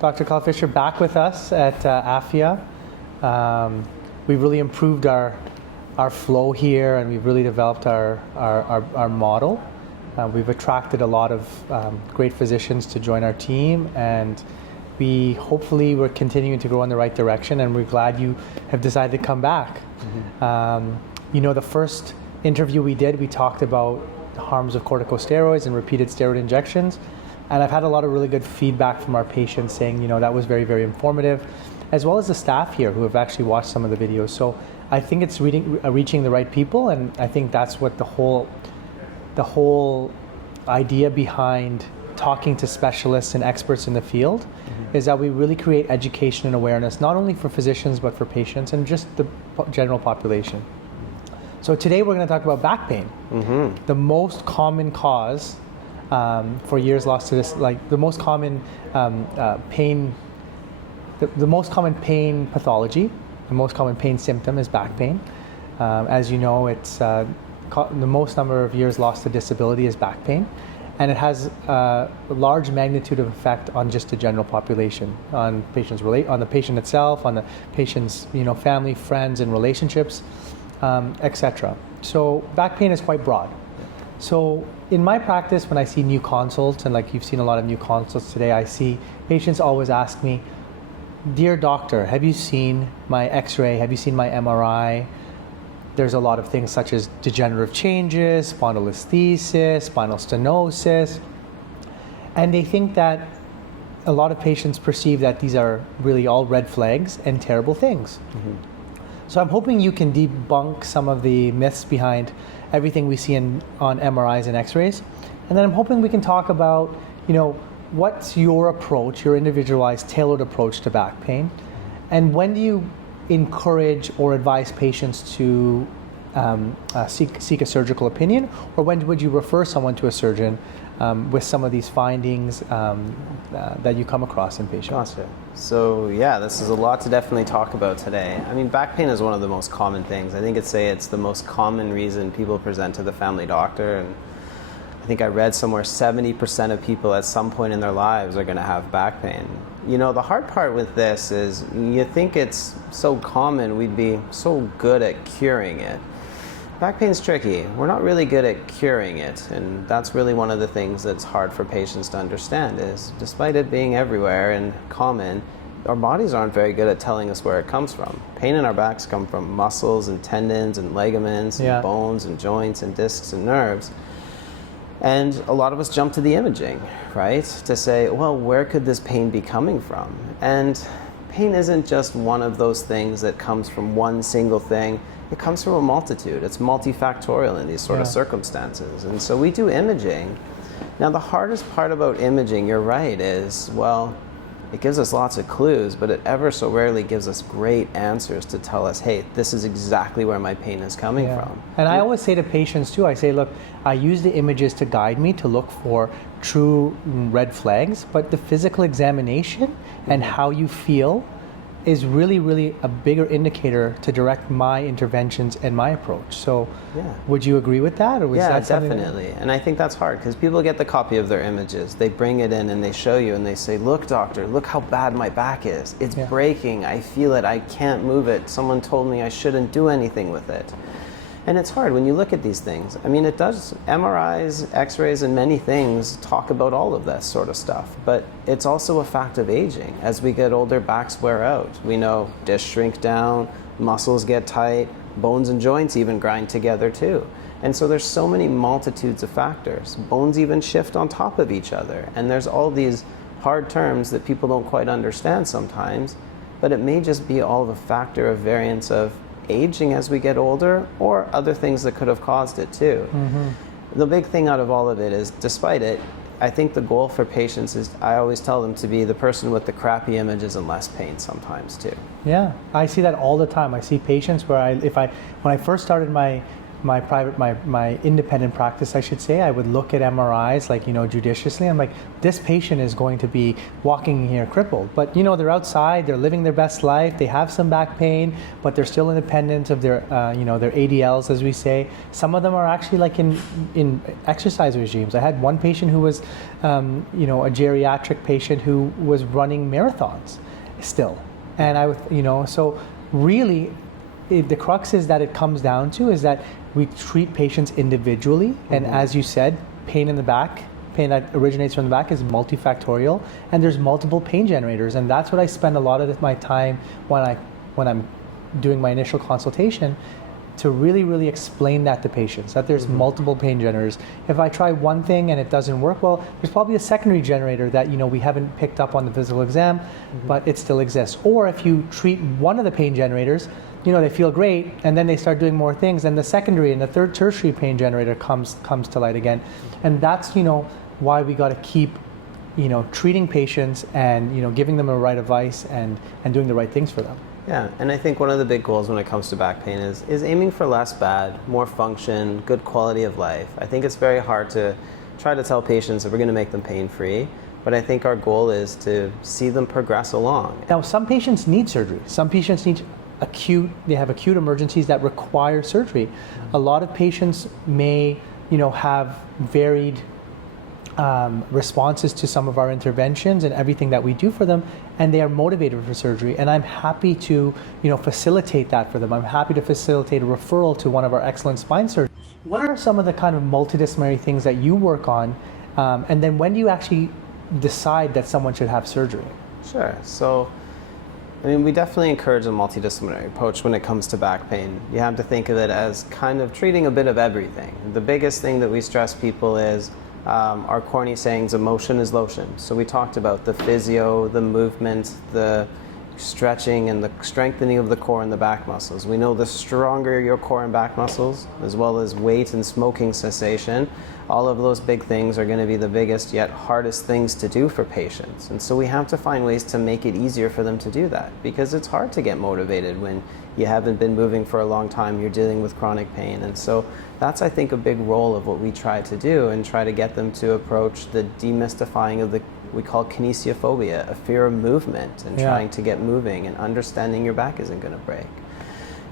Dr. Carl Fisher back with us at AFIA. We've really improved our flow here, and we've really developed our model. We've attracted a lot of great physicians to join our team, and we're continuing to go in the right direction, and we're glad you have decided to come back. The first interview we did, we talked about the harms of corticosteroids and repeated steroid injections, and I've had a lot of really good feedback from our patients saying, that was very, very informative, as well as the staff here who have actually watched some of the videos. So I think it's reaching the right people, and I think that's what the whole idea behind talking to specialists and experts in the field is that we really create education and awareness, not only for physicians, but for patients and just the general population. So today we're going to talk about back pain, the most common cause for years lost to this, like the most common pain, the most common pain pathology, the most common pain symptom is back pain. As you know, it's the most number of years lost to disability is back pain, and it has a large magnitude of effect on just the general population, on on the patient itself, on the patient's family, friends, and relationships, etc. So back pain is quite broad. So in my practice, when I see new consults, and like you've seen a lot of new consults today, I see patients always ask me, "Dear doctor, have you seen my x-ray? Have you seen my MRI?" There's a lot of things such as degenerative changes, spondylolisthesis, spinal stenosis, and they think that a lot of patients perceive that these are really all red flags and terrible things. So I'm hoping you can debunk some of the myths behind everything we see on MRIs and x-rays. And then I'm hoping we can talk about, what's your approach, your individualized, tailored approach to back pain? And when do you encourage or advise patients to seek a surgical opinion? Or when would you refer someone to a surgeon with some of these findings that you come across in patients? Gotcha. So yeah, this is a lot to definitely talk about today. I mean, back pain is one of the most common things. I think it's the most common reason people present to the family doctor, and I think I read somewhere 70% of people at some point in their lives are going to have back pain. The hard part with this is you think it's so common, we'd be so good at curing it. Back pain's tricky. We're not really good at curing it, and that's really one of the things that's hard for patients to understand is, despite it being everywhere and common, our bodies aren't very good at telling us where it comes from. Pain in our backs come from muscles and tendons and ligaments and bones and joints and discs and nerves. And a lot of us jump to the imaging, right? To say, well, where could this pain be coming from? And pain isn't just one of those things that comes from one single thing. It comes from a multitude. It's multifactorial in these sort of circumstances. And so we do imaging. Now, the hardest part about imaging, you're right, is, well, it gives us lots of clues, but it ever so rarely gives us great answers to tell us, hey, this is exactly where my pain is coming from. And I always say to patients too, I say, look, I use the images to guide me to look for true red flags, but the physical examination and how you feel is really, really a bigger indicator to direct my interventions and my approach. So would you agree with that? Or was that definitely. And I think that's hard because people get the copy of their images, they bring it in and they show you and they say, look, doctor, look how bad my back is. It's breaking. I feel it. I can't move it. Someone told me I shouldn't do anything with it. And it's hard when you look at these things. I mean, it does, MRIs, x-rays, and many things talk about all of that sort of stuff. But it's also a fact of aging. As we get older, backs wear out. We know discs shrink down, muscles get tight, bones and joints even grind together too. And so there's so many multitudes of factors. Bones even shift on top of each other. And there's all these hard terms that people don't quite understand sometimes. But it may just be all of a factor of variance of aging as we get older, or other things that could have caused it too. The big thing out of all of it is, despite it, I think the goal for patients is, I always tell them to be the person with the crappy images and less pain sometimes too. Yeah, I see that all the time. I see patients where when I first started my my independent practice, I should say, I would look at MRIs like, judiciously. I'm like, this patient is going to be walking in here crippled, but they're outside, they're living their best life, they have some back pain, but they're still independent of their their ADLs, as we say. Some of them are actually like in exercise regimes. I had one patient who was a geriatric patient who was running marathons still, and I was so really. The crux is that it comes down to is that we treat patients individually, and as you said, pain in the back, pain that originates from the back is multifactorial, and there's multiple pain generators, and that's what I spend a lot of my time when I'm doing my initial consultation, to really explain that to patients, that there's multiple pain generators. If I try one thing and it doesn't work, well, there's probably a secondary generator that we haven't picked up on the physical exam, but it still exists. Or if you treat one of the pain generators, they feel great, and then they start doing more things, and the secondary and the third tertiary pain generator comes to light again. And that's why we got to keep treating patients and giving them the right advice and doing the right things for them. Yeah, and I think one of the big goals when it comes to back pain is aiming for less bad, more function, good quality of life. I think it's very hard to try to tell patients that we're going to make them pain-free, but I think our goal is to see them progress along. Now, some patients need surgery. Some patients need they have acute emergencies that require surgery. A lot of patients may, have varied responses to some of our interventions and everything that we do for them, and they are motivated for surgery. And I'm happy to, facilitate that for them. I'm happy to facilitate a referral to one of our excellent spine surgeons. What are some of the kind of multidisciplinary things that you work on? And then when do you actually decide that someone should have surgery? Sure. So, we definitely encourage a multidisciplinary approach when it comes to back pain. You have to think of it as kind of treating a bit of everything. The biggest thing that we stress people is our corny sayings, emotion is lotion. So we talked about the physio, the movement, the stretching, and the strengthening of the core and the back muscles. We know the stronger your core and back muscles, as well as weight and smoking cessation, all of those big things are going to be the biggest yet hardest things to do for patients. And so we have to find ways to make it easier for them to do that, because it's hard to get motivated when you haven't been moving for a long time, you're dealing with chronic pain. And so that's, I think, a big role of what we try to do, and try to get them to approach the demystifying of we call kinesiophobia, a fear of movement, and trying to get moving and understanding your back isn't going to break.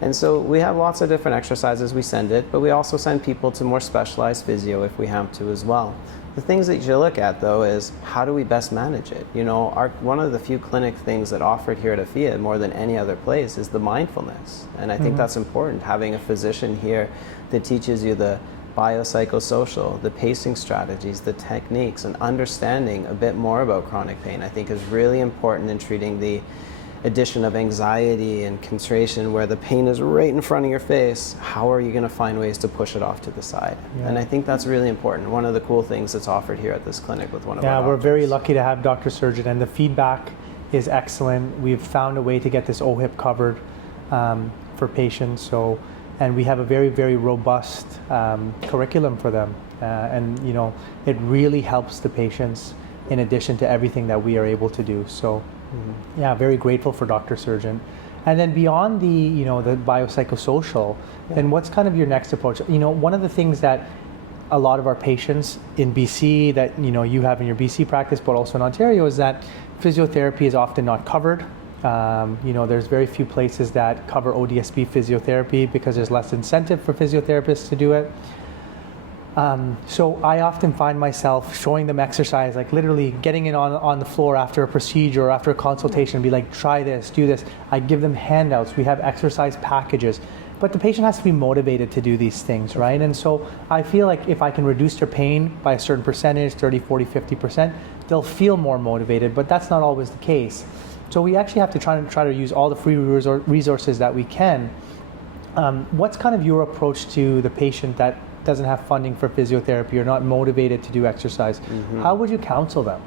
And so we have lots of different exercises we send it, but we also send people to more specialized physio if we have to as well. The things that you look at, though, is how do we best manage it? One of the few clinic things that offered here at AFIA more than any other place is the mindfulness. And I think that's important, having a physician here that teaches you the biopsychosocial, the pacing strategies, the techniques, and understanding a bit more about chronic pain, I think is really important in treating the addition of anxiety and concentration where the pain is right in front of your face. How are you going to find ways to push it off to the side? And I think that's really important. One of the cool things that's offered here at this clinic with one of our doctors. We're very lucky to have Dr. Surgeon, and the feedback is excellent. We've found a way to get this OHIP covered for patients. And we have a very robust curriculum for them, and it really helps the patients in addition to everything that we are able to do. So very grateful for Dr. Surgeon. And then beyond the biopsychosocial, then what's kind of your next approach? One of the things that a lot of our patients in BC that you have in your BC practice, but also in Ontario, is that physiotherapy is often not covered. There's very few places that cover ODSP physiotherapy because there's less incentive for physiotherapists to do it. So I often find myself showing them exercise, like literally getting it on the floor after a procedure or after a consultation, and be like, try this, do this. I give them handouts. We have exercise packages. But the patient has to be motivated to do these things, right? And so I feel like if I can reduce their pain by a certain percentage, 30, 40, 50%, they'll feel more motivated, but that's not always the case. So we actually have to try to use all the free resources that we can. What's kind of your approach to the patient that doesn't have funding for physiotherapy or not motivated to do exercise? How would you counsel them?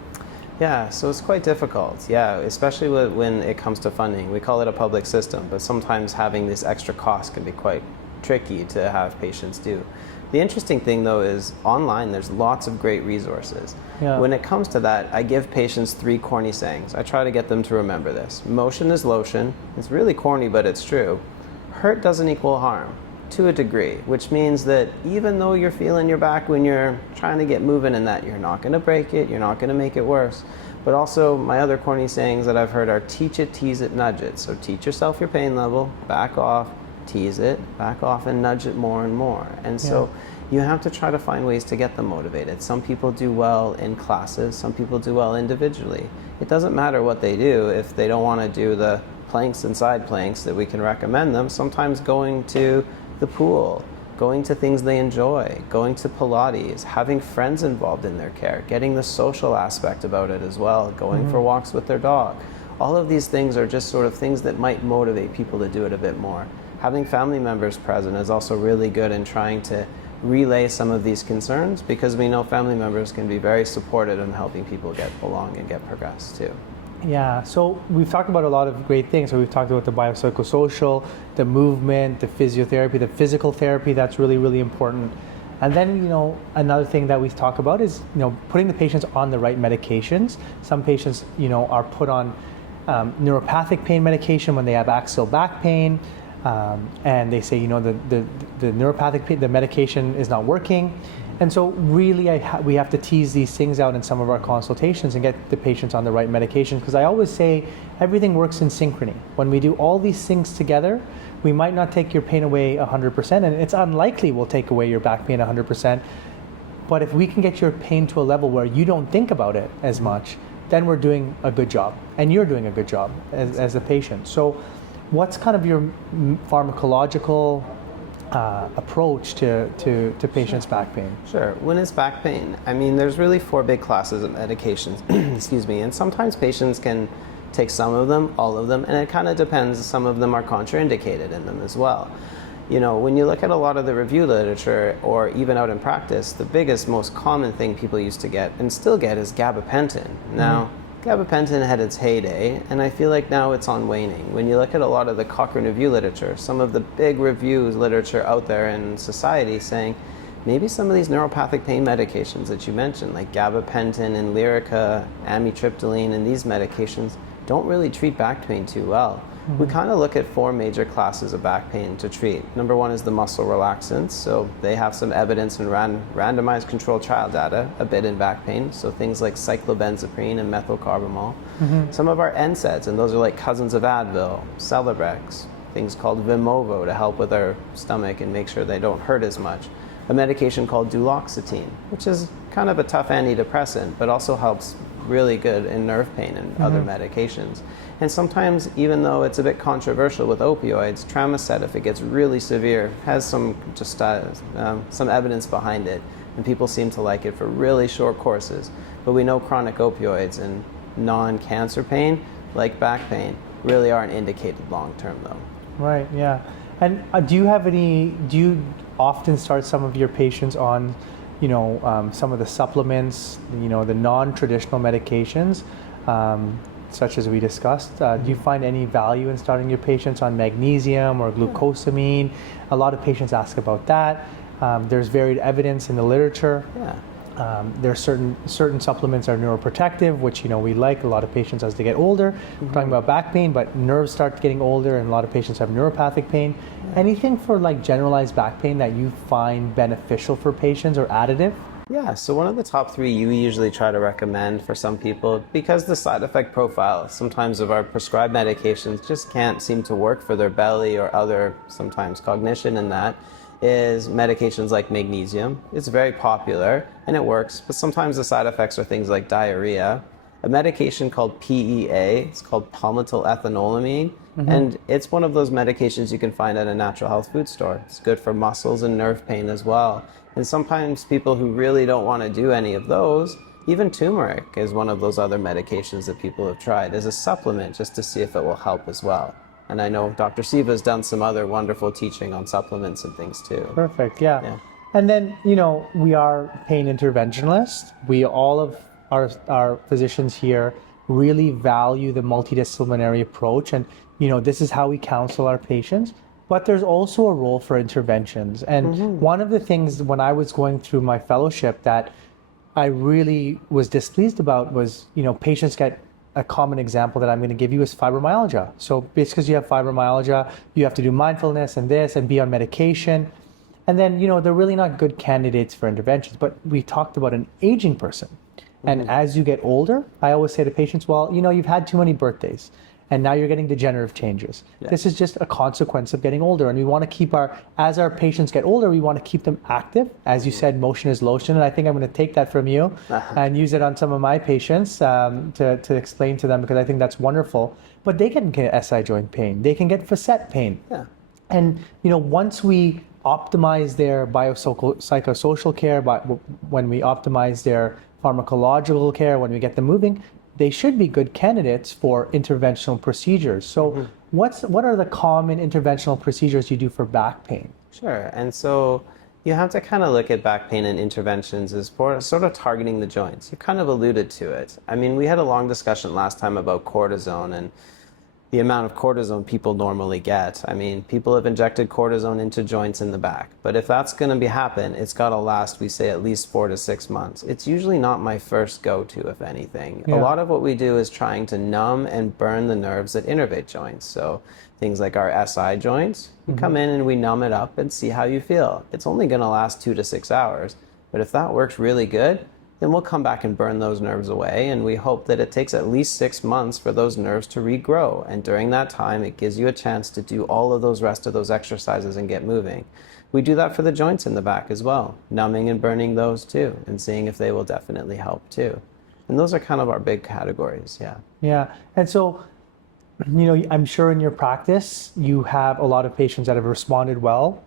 Yeah, so it's quite difficult. Yeah, especially when it comes to funding. We call it a public system, but sometimes having this extra cost can be quite tricky to have patients do. The interesting thing, though, is online there's lots of great resources. Yeah. When it comes to that, I give patients 3 corny sayings. I try to get them to remember this. Motion is lotion. It's really corny, but it's true. Hurt doesn't equal harm. to a degree, which means that even though you're feeling your back when you're trying to get moving and that, you're not going to break it, you're not going to make it worse. But also, my other corny sayings that I've heard are teach it, tease it, nudge it. So teach yourself your pain level, back off, tease it, back off, and nudge it more and more. And so you have to try to find ways to get them motivated. Some people do well in classes, some people do well individually. It doesn't matter what they do if they don't want to do the planks and side planks that we can recommend them. Sometimes going to the pool, going to things they enjoy, going to Pilates, having friends involved in their care, getting the social aspect about it as well, going for walks with their dog. All of these things are just sort of things that might motivate people to do it a bit more. Having family members present is also really good in trying to relay some of these concerns, because we know family members can be very supportive in helping people get along and get progress too. Yeah, so we've talked about a lot of great things. So we've talked about the biopsychosocial, the movement, the physiotherapy, the physical therapy. That's really, really important. And then, another thing that we talk about is, putting the patients on the right medications. Some patients, are put on neuropathic pain medication when they have axial back pain. And they say, the neuropathic pain, the medication is not working. And so really we have to tease these things out in some of our consultations and get the patients on the right medication, because I always say everything works in synchrony. When we do all these things together, we might not take your pain away 100%, and it's unlikely we'll take away your back pain 100%. But if we can get your pain to a level where you don't think about it as much, then we're doing a good job, and you're doing a good job as a patient. So what's kind of your pharmacological approach to patients' back pain? Sure. When it's back pain, there's really 4 big classes of medications, excuse me, and sometimes patients can take some of them, all of them, and it kind of depends. Some of them are contraindicated in them as well. When you look at a lot of the review literature or even out in practice, the biggest, most common thing people used to get and still get is gabapentin. Now, gabapentin had its heyday, and I feel like now it's on waning. When you look at a lot of the Cochrane review literature, some of the big reviews literature out there in society saying maybe some of these neuropathic pain medications that you mentioned, like gabapentin and Lyrica, amitriptyline, and these medications don't really treat back pain too well. We kind of look at 4 major classes of back pain to treat. Number 1 is the muscle relaxants. So they have some evidence in randomized controlled trial data a bit in back pain. So things like cyclobenzaprine and methylcarbamol. Some of our NSAIDs, and those are like cousins of Advil, Celebrex, things called Vimovo to help with our stomach and make sure they don't hurt as much. A medication called duloxetine, which is kind of a tough antidepressant, but also helps really good in nerve pain and other medications. And sometimes, even though it's a bit controversial with opioids, Tramadol, if it gets really severe, has some evidence behind it, and people seem to like it for really short courses. But we know chronic opioids and non-cancer pain, like back pain, really aren't indicated long-term though. Right, yeah. And do you often start some of your patients on some of the supplements, the non-traditional medications, such as we discussed? Do you find any value in starting your patients on magnesium or glucosamine? A lot of patients ask about that. There's varied evidence in the literature. There are certain supplements are neuroprotective, which we like a lot of patients as they get older. We're talking about back pain, but nerves start getting older, and a lot of patients have neuropathic pain. Anything for like generalized back pain that you find beneficial for patients or additive? Yeah, so one of the top 3 you usually try to recommend for some people, because the side effect profile sometimes of our prescribed medications just can't seem to work for their belly or other sometimes cognition, and that is medications like magnesium. It's very popular and it works, but sometimes the side effects are things like diarrhea. A medication called PEA, it's called palmitoethanolamine, and it's one of those medications you can find at a natural health food store. It's good for muscles and nerve pain as well. And sometimes people who really don't want to do any of those, even turmeric is one of those other medications that people have tried as a supplement just to see if it will help as well. And I know Dr. Siva has done some other wonderful teaching on supplements and things too. Perfect, yeah. And then, we are pain interventionalists. All of our physicians here really value the multidisciplinary approach. And, this is how we counsel our patients. But there's also a role for interventions. And one of the things when I was going through my fellowship that I really was displeased about was, patients get a common example that I'm going to give you is fibromyalgia. So because you have fibromyalgia, you have to do mindfulness and this and be on medication. And then, they're really not good candidates for interventions. But we talked about an aging person. And as you get older, I always say to patients, well, you've had too many birthdays and now you're getting degenerative changes. Yeah. This is just a consequence of getting older. And we want to keep as our patients get older, we want to keep them active. As you said, motion is lotion. And I think I'm going to take that from you and use it on some of my patients to explain to them, because I think that's wonderful. But they can get SI joint pain. They can get facet pain. Yeah. And, once we optimize their biopsychosocial care, when we optimize their pharmacological care, when we get them moving, they should be good candidates for interventional procedures. So what are the common interventional procedures you do for back pain? Sure. And so you have to kind of look at back pain and interventions as for sort of targeting the joints. You kind of alluded to it. I mean, we had a long discussion last time about cortisone and the amount of cortisone people normally get. I mean, people have injected cortisone into joints in the back, but if that's going to happen, it's got to last, we say, at least 4 to 6 months. It's usually not my first go-to, if anything. Yeah. A lot of what we do is trying to numb and burn the nerves that innervate joints. So things like our SI joints, we come in and we numb it up and see how you feel. It's only going to last 2 to 6 hours, but if that works really good, then we'll come back and burn those nerves away, and we hope that it takes at least 6 months for those nerves to regrow. And during that time, it gives you a chance to do all of those rest of those exercises and get moving. We do that for the joints in the back as well, numbing and burning those too, and seeing if they will definitely help too. And those are kind of our big categories, yeah. Yeah, and so, I'm sure in your practice, you have a lot of patients that have responded well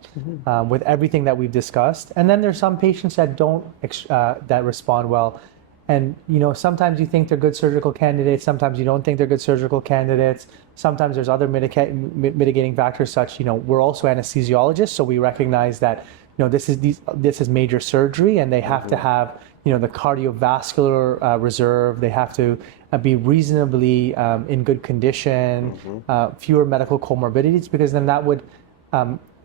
with everything that we've discussed. And then there's some patients that don't, that respond well. And, sometimes you think they're good surgical candidates. Sometimes you don't think they're good surgical candidates. Sometimes there's other mitigating factors such, we're also anesthesiologists. So we recognize that, this is major surgery and they have to have, the cardiovascular reserve. They have to be reasonably in good condition, fewer medical comorbidities, because then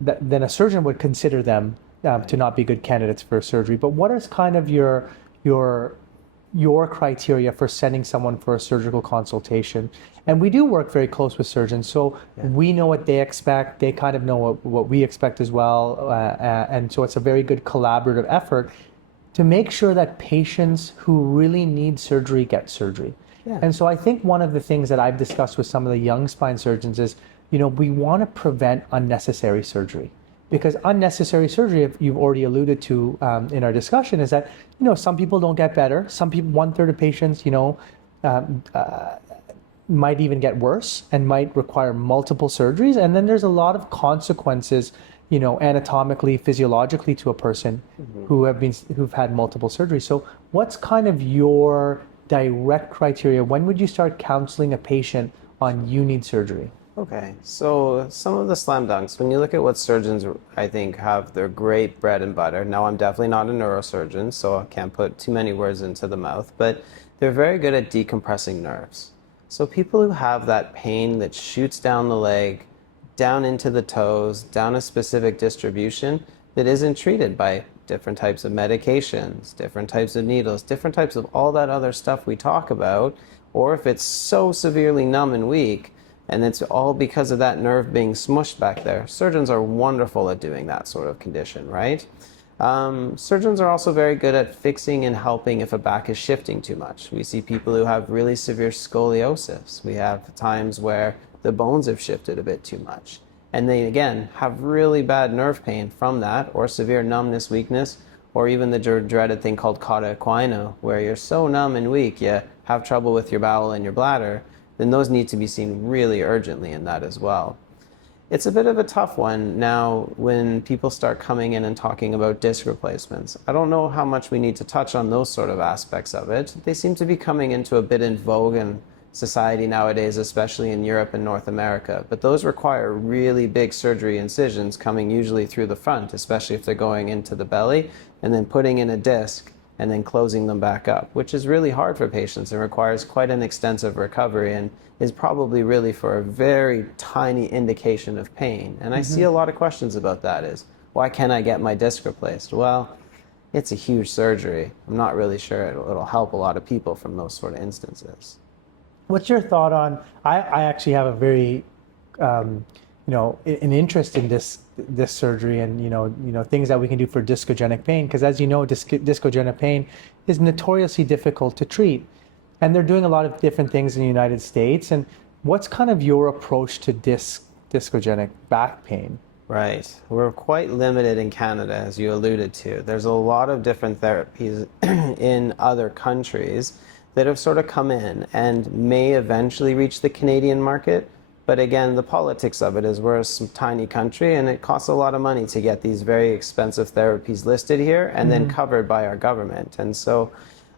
then a surgeon would consider them to not be good candidates for surgery. But what is kind of your criteria for sending someone for a surgical consultation? And we do work very close with surgeons, so we know what they expect. They kind of know what we expect as well, and so it's a very good collaborative effort to make sure that patients who really need surgery get surgery. Yeah. And so I think one of the things that I've discussed with some of the young spine surgeons is, we want to prevent unnecessary surgery. Because unnecessary surgery, if you've already alluded to in our discussion, is that, some people don't get better. Some people, 1/3 of patients, might even get worse and might require multiple surgeries. And then there's a lot of consequences, anatomically, physiologically to a person who've had multiple surgeries. So what's kind of your direct criteria? When would you start counseling a patient on you need surgery? Okay, so some of the slam dunks, when you look at what surgeons, I think, have their great bread and butter. Now, I'm definitely not a neurosurgeon, so I can't put too many words into the mouth, but they're very good at decompressing nerves. So people who have that pain that shoots down the leg, down into the toes, down a specific distribution that isn't treated by different types of medications, different types of needles, different types of all that other stuff we talk about, or if it's so severely numb and weak, and it's all because of that nerve being smushed back there. Surgeons are wonderful at doing that sort of condition, right? Surgeons are also very good at fixing and helping if a back is shifting too much. We see people who have really severe scoliosis. We have times where the bones have shifted a bit too much. And they, again, have really bad nerve pain from that, or severe numbness, weakness, or even the dreaded thing called cauda equina, where you're so numb and weak, you have trouble with your bowel and your bladder, then those need to be seen really urgently in that as well. It's a bit of a tough one now when people start coming in and talking about disc replacements. I don't know how much we need to touch on those sort of aspects of it. They seem to be coming into a bit in vogue in society nowadays, especially in Europe and North America. But those require really big surgery incisions coming usually through the front, especially if they're going into the belly, and then putting in a disc and then closing them back up, which is really hard for patients and requires quite an extensive recovery and is probably really for a very tiny indication of pain. And I see a lot of questions about that is, why can't I get my disc replaced? Well, it's a huge surgery. I'm not really sure it'll help a lot of people from those sort of instances. What's your thought on? I actually have a very, an interest in this surgery, and things that we can do for discogenic pain. Because as you know, discogenic pain is notoriously difficult to treat, and they're doing a lot of different things in the United States. And what's kind of your approach to discogenic back pain? Right. We're quite limited in Canada, as you alluded to. There's a lot of different therapies in other countries that have sort of come in and may eventually reach the Canadian market. But again, the politics of it is we're a tiny country, and it costs a lot of money to get these very expensive therapies listed here and then covered by our government. And so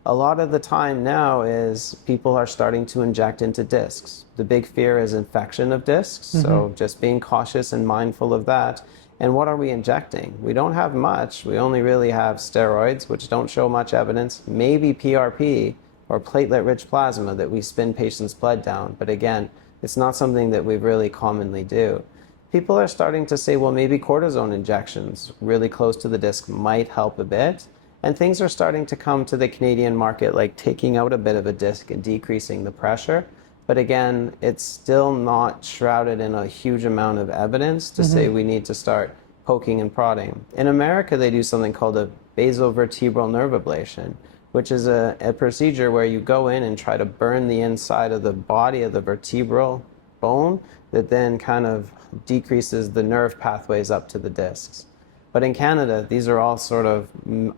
a lot of the time now is people are starting to inject into discs. The big fear is infection of discs, so just being cautious and mindful of that. And what are we injecting? We don't have much. We only really have steroids, which don't show much evidence, maybe PRP or platelet-rich plasma that we spin patients' blood down. But again, it's not something that we really commonly do. People are starting to say, well, maybe cortisone injections really close to the disc might help a bit. And things are starting to come to the Canadian market, like taking out a bit of a disc and decreasing the pressure. But again, it's still not shrouded in a huge amount of evidence to say we need to start poking and prodding. In America, they do something called a basovertebral nerve ablation, which is a procedure where you go in and try to burn the inside of the body of the vertebral bone that then kind of decreases the nerve pathways up to the discs. But in Canada, these are all sort of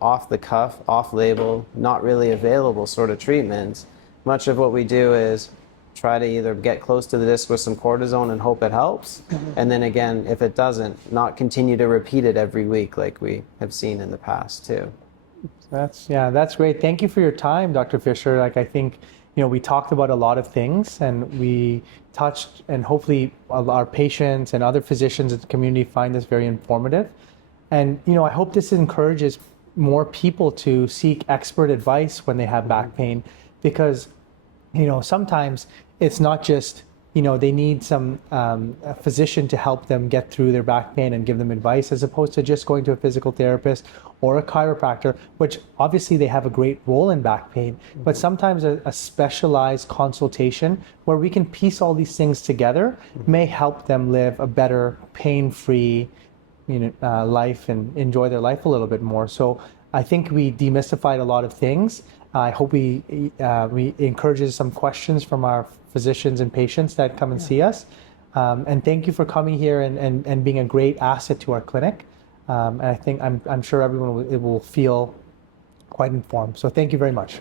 off the cuff, off label, not really available sort of treatments. Much of what we do is try to either get close to the disc with some cortisone and hope it helps. And then again, if it doesn't, not continue to repeat it every week like we have seen in the past too. That's great. Thank you for your time, Dr. Fisher. Like, I think, we talked about a lot of things, and we touched, and hopefully our patients and other physicians in the community find this very informative. And, I hope this encourages more people to seek expert advice when they have back pain, because, sometimes it's not just, they need some a physician to help them get through their back pain and give them advice, as opposed to just going to a physical therapist or a chiropractor, which obviously they have a great role in back pain, but sometimes a specialized consultation where we can piece all these things together may help them live a better pain-free life and enjoy their life a little bit more. So I think we demystified a lot of things. I hope we encourages some questions from our physicians and patients that come and see us. And thank you for coming here and being a great asset to our clinic. And I think I'm sure everyone will feel quite informed. So thank you very much.